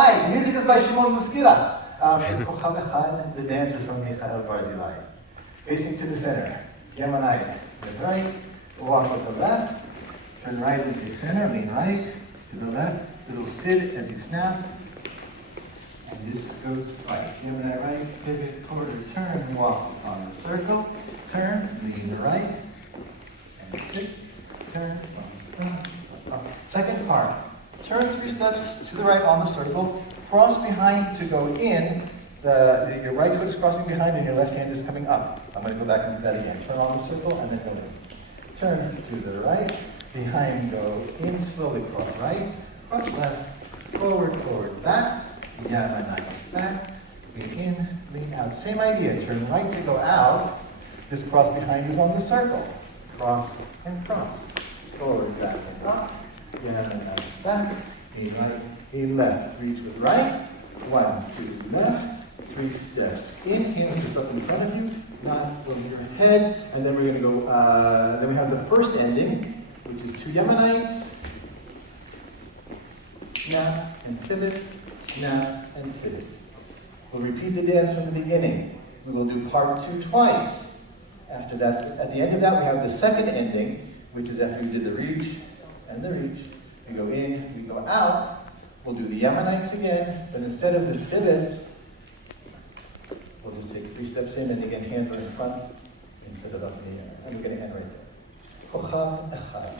Hi, the music is by Shimon Muskila. It's Kochav Echad, the dancer from Michael Barzilai. Facing to the center, Yemenite, left, right, walk with the left, turn right into the center, lean right, to the left, little sid as you snap, and this goes right. Yemenite right, pivot, quarter, turn, walk on the circle, turn, lean right, and sit, turn, up. Second part, turn 3 steps to the right on the circle, cross behind to go in, your right foot is crossing behind and your left hand is coming up. I'm going to go back and do that again. Turn on the circle and then go in. Turn to the right, behind, go in, slowly cross right, cross left, forward, back, Yemenite, back, lean in, lean out. Same idea, turn right to go out, this cross behind is on the circle. Cross and cross, forward, back, and up, Yemenite, back, lean right, lean left, reach with right, 1, 2, left, 3 steps in, hands just up in front of you, not over your head, and then we're going to go, then we have the first ending, which is 2 Yemenites, snap and pivot, snap and pivot. We'll repeat the dance from the beginning. We will do part 2 twice. After that, at the end of that, we have the second ending, which is after we did the reach and the reach. We go in, we go out. We'll do the Yemenites again, but instead of the pivots, we'll just take 3 steps in, and again, hands are in front instead of up in the air. And we're going to end right there. Kochav Echad.